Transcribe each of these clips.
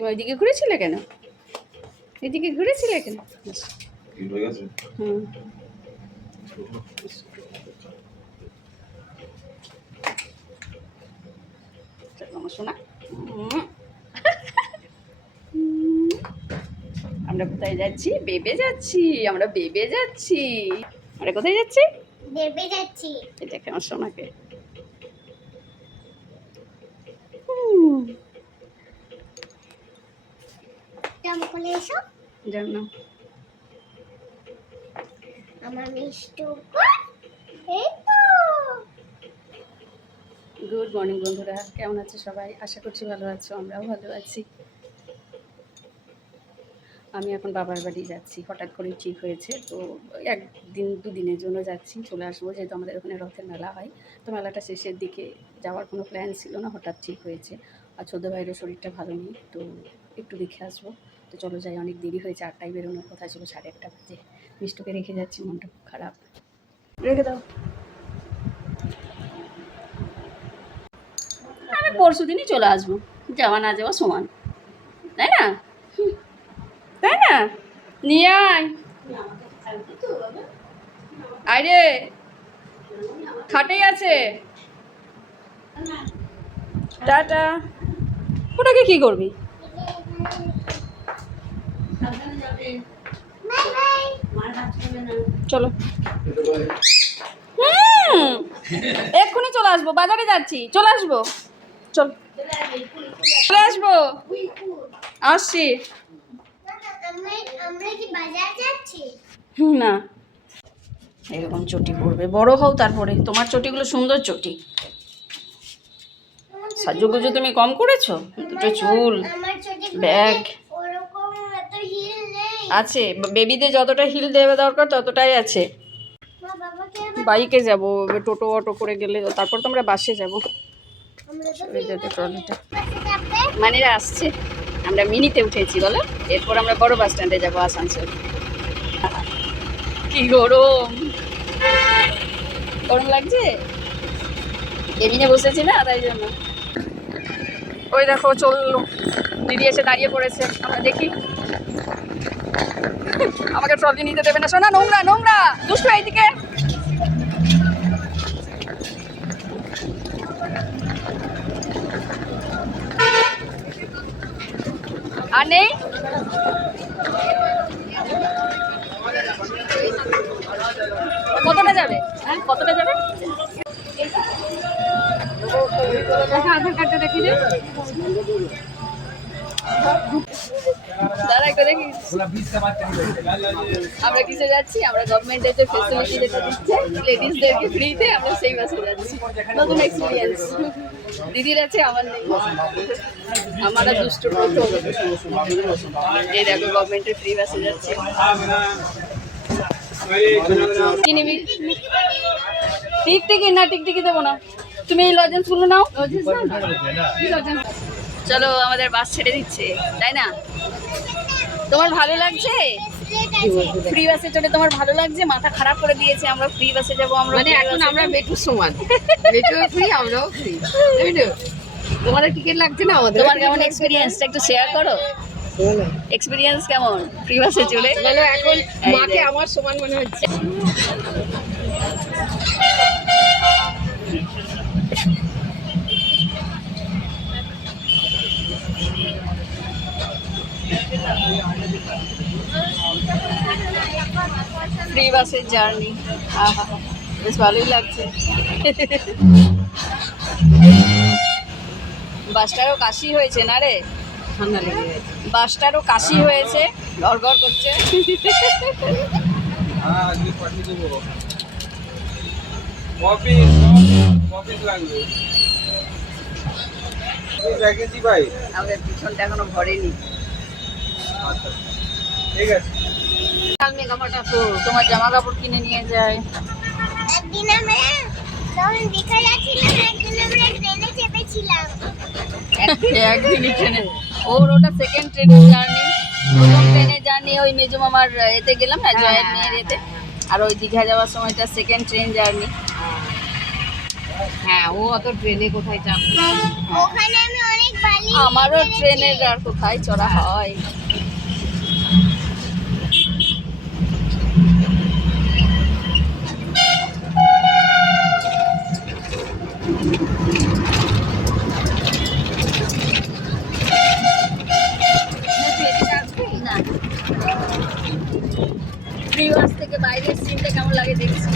তুমি ওইদিকে ঘুরেছিলে কেন? এদিকে ঘুরেছিলে কেন? হুম, আমার শোনা। আমরা কোথায় যাচ্ছি? বেবে যাচ্ছি। আমরা বেবে যাচ্ছি। আমরা কোথায় যাচ্ছি? বেবে যাচ্ছি। এই দেখে আমার সোনাকে। জামা খুলে এসো। জানো আমার মিষ্টু এই তো। গুড মর্নিং বন্ধুরা, কেমন আছে সবাই? আশা করছি ভালো আছো, আমরাও ভালো আছি। আমি এখন বাবার বাড়ি যাচ্ছি, হঠাৎ করে ঠিক হয়েছে। তো একদিন দুদিনের জন্য যাচ্ছি, চলে আসবো, যেহেতু আমাদের ওখানে রথের মেলা হয়। তো মেলাটা শেষের দিকে যাওয়ার কোনো প্ল্যান ছিল না, হঠাৎ ঠিক হয়েছে। আর ছোটো ভাইয়েরও শরীরটা ভালো নেই, তো একটু দেখে আসবো। তো চলো যাই, অনেক দেরি হয়েছে, 8টায় বেরোনোর কথা ছিল, 1:30 বাজে। মিষ্টুকে রেখে যাচ্ছি, মনটা খুব খারাপ। রেখে দাও। আমি পরশু দিনই চলে আসবো, যাওয়া না যাওয়া সমান, তাই না? তাই না? নিয়ে আয়। আরে খাটেই আছে। টাটা। ওটাকে কি করবি? Bye bye. চলো। এক্ষুনি চলে আসবো, বাজারে যাচ্ছি, চলে আসবো। চল, চলে আসবো, আসছি। আমরা কি বাজার যাচ্ছি? না, এরকম চটি পরবে, বড় হও তারপরে। তোমার চটিগুলো সুন্দর চটি। সাজুগুজু তুমি কম করেছো, দুটো চুল, আমার ছোট ব্যাগ ওরকম এত হিল নেই। আছে। বেবিদের যতটা হিল দেওয়া দরকার ততটাই আছে। মা বাবাকে বাইকে যাব, টোটো অটো করে গেলে, তারপর তো আমরা বাসে যাব। আমরা তো ওই যে ট্রলিটা বাসে যাবে। মানেরা আসছে, আমরা মিনিতে উঠেছি বলো। এরপর আমরা বড় বাস স্ট্যান্ডে যাবো, আসানসোল। কি গরম, গরম লাগছে। কেবিনে বসেছি না, তাই জন্য। ওই দেখো চললো, দিদি এসে দাঁড়িয়ে পড়েছে, আমরা দেখি। আমাকে ট্রলি নিতে দেবে না, শোনা, নোংরা নোংরা, দুষ্টু এইদিকে। আর নেই। কতটা যাবে? হ্যাঁ, কতটা যাবে? আধার কার্ডটা দেখি যে। দাঁড়া একটু দেখি। আমরা কিসে যাচ্ছি? আমরা গভর্নমেন্টের যে ফেসিলিটি যেটা দিচ্ছে লেডিসদেরকে ফ্রিতে, আমরা সেই বাসে যাচ্ছি। নতুন এক্সপিরিয়েন্স। দিদির আছে, আমার নেই। আমরা দুষ্ট প্রথম। এই দেখো গভর্নমেন্টের ফ্রি বাসে যাচ্ছি। কি নিবি? টিকটিকি না, টিকটিকি দেবো না। তুমি এই লজেন্সগুলো নাও। চলো, আমাদের বাস ছেড়ে দিচ্ছে, তাই না? তোমার ভালো লাগছে? ফ্রি বাসে চড়ে তোমার ভালো লাগছে? মাথা খারাপ করে দিয়েছে, আমরা ফ্রি বাসে যাবো। আমরা মানে এখন আমরা বেটুর সমান, বেটুও ফ্রি আমরাও ফ্রি, তাই না? তোমাদের টিকিট লাগছে না, আমাদের। তোমার কেমন এক্সপিরিয়েন্সটা একটু শেয়ার করো। এক্সপিরিয়েন্স কেমন ফ্রি বাসে চলে? বলো, এখন মাকে আমার সমান মনে হচ্ছে। ফ্রি বাসের জার্নি, আহা, বেশ ভালোই লাগছে। বাসটারও কাশি হয়েছে না রে? ঠান্ডা লেগে গেছে। বাসটারও কাশি হয়েছে, ঘর করছে। আমাদের পিছনটা এখনো ভরেনি। তোমার জামা কাপড় কিনে নিয়ে যায়। একদিন আমরা যখন দীঘা যাচ্ছিলাম, একদিন আমরা ট্রেনে চেপেছিলাম। একদিনই ট্রেনে, ওর ওটা সেকেন্ড ট্রেনের জার্নি। প্রথম ট্রেনের জার্নি ওই মেজো মামার এতে গেলাম না, জয়ের মেয়ের এতে। আর ওই দীঘা যাওয়ার সময়টা সেকেন্ড ট্রেন জার্নি। হ্যাঁ, ও অত ট্রেনে কোথায় চাপবে? ওখানে আমি অনেক বালি আমারও ট্রেনের আর কোথায় চড়া হয়। না ফ্রি বাস থেকে বাইরের সিনটা কেমন লাগে দেখছি।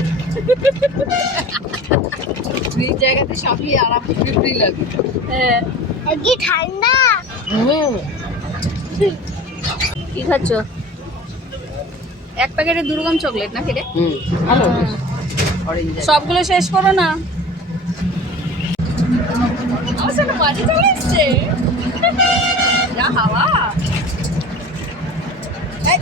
ফ্রি জায়গাতে সবই আরাম ফ্রি লাগে। হ্যাঁ কি ঠান্ডা। কি খাচ্ছ? এক প্যাকেটে 2 রকম চকলেট না খেলে? ভালো অরেঞ্জ সবগুলো শেষ করো না। আমার সাথে মাঝে চলে এসছে। যা হাওয়া। এই,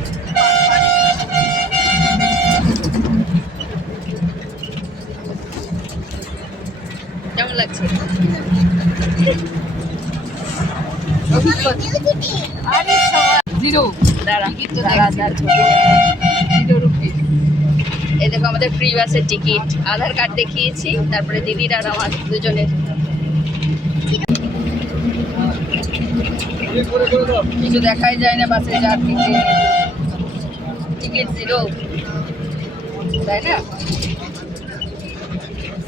কেমন লাগছে? আরে জিরো দাঁড়া টিকিট তো দাঁড়া দেখছি। দাঁড়া ছবি জিরো রুপি। এই দেখো আমাদের ফ্রি বাসের টিকিট, আধার কার্ড দেখিয়েছি, তারপরে দিদির আর আমার দুজনের। কিছু দেখাই যায় না বাসে যার টিকিট, টিকিট জিরো, তাই না?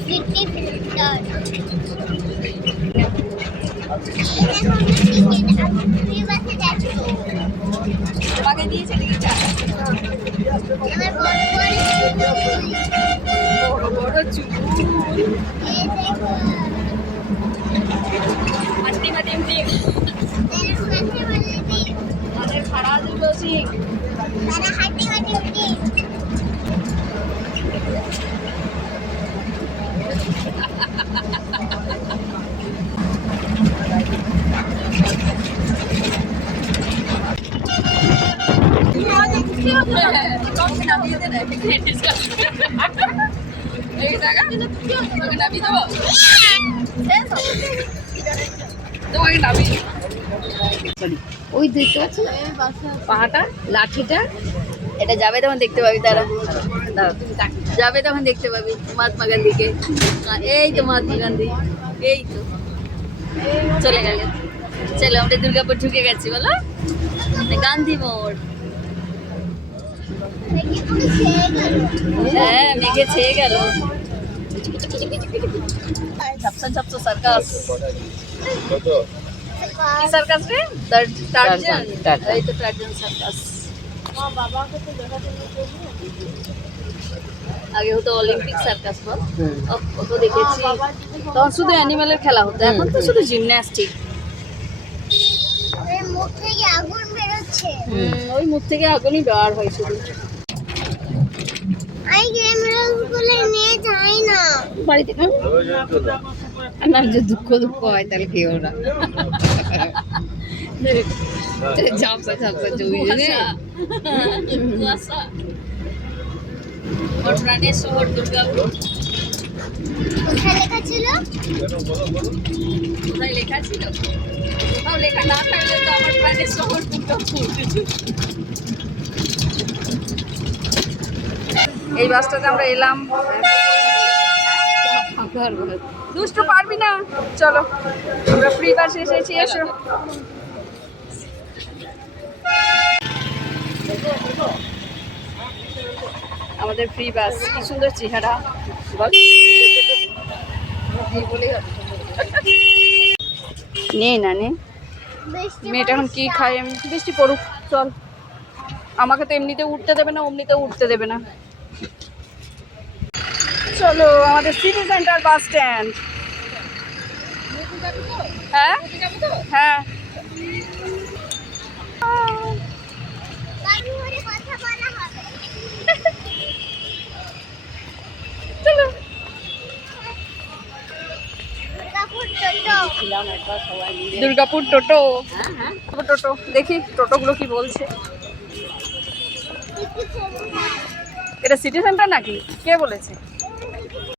সিটি ফিল্টার তোমাকে দিয়েছে টিকিটটা? বড় বড় চুল, মাটি মাটি টিম, আমাদের খারাপ বসি। তোমাকে নামিয়ে দে না, এই জায়গা তোমাকে নামিয়ে দেবো, তোমাকে নামিয়ে ওই দেখতে পাচ্ছ পাহাটা লাঠিটা এটা যাবে তখন দেখতে পাবি। দাঁড়া দাঁড়া, তুমি যাবে তখন দেখতে পাবি মহাত্মা গান্ধীকে। এই তো মহাত্মা গান্ধী, এই তো চলে গেল। চলো আমরা দুর্গাপুর ঢুকে গেছি, বলো গান্ধী মোড়। হ্যাঁ মেঘে ছেয়ে গেল। ঝাপসা ঝাপসা সার্কাস। কি সার্কাস রে? টার্জান। এই তো টার্জান সার্কাস। আগে হতো অলিম্পিক সার্কাস, বল কত দেখেছি। তখন শুধু অ্যানিমেলের খেলা হতো, এখন তো শুধু জিমন্যাস্টিক। মুখ থেকে আগুন বেরোচ্ছে। ওই মুখ থেকে আগুনই বার হয় শুধু। আমি ক্যামেরাগুলো নিয়ে যাই না। বাড়িতে না না যে দুঃখ দুঃখ হয় তাহলে খেয়েও না ঝাপসা ঝাপসা জমি কুয়াশা। ওর প্রাণের শহর দুর্গাপুর। কোথায় লেখা ছিল? কোথায় লেখা ছিল? কোথাও লেখা না থাকলে তো আমার প্রাণের শহর দুর্গাপুর। এই বাসটাতে আমরা এলাম। দুষ্টু পারবি না, চলো আমরা ফ্রি বাসে এসেছি, এসো। আমাদের ফ্রি বাস, কি সুন্দর চেহারা বল। নে না নে, বৃষ্টি মেয়েটা এখন কি খায়? আমি বৃষ্টি পড়ুক, চল। আমাকে তো এমনিতে উঠতে দেবে না, অমনিতেও উঠতে দেবে না। চলো আমাদের সিটি সেন্টার বাস স্ট্যান্ড। হ্যাঁ হ্যাঁ বাবু বলে কথা বলা হবে। চলো। দুর্গাপুর দুর্গাপুর টোটো। টোটো, টোটো দেখি টোটোগুলো কি বলছে। এটা সিটি সেন্টার নাকি? কে বলেছে?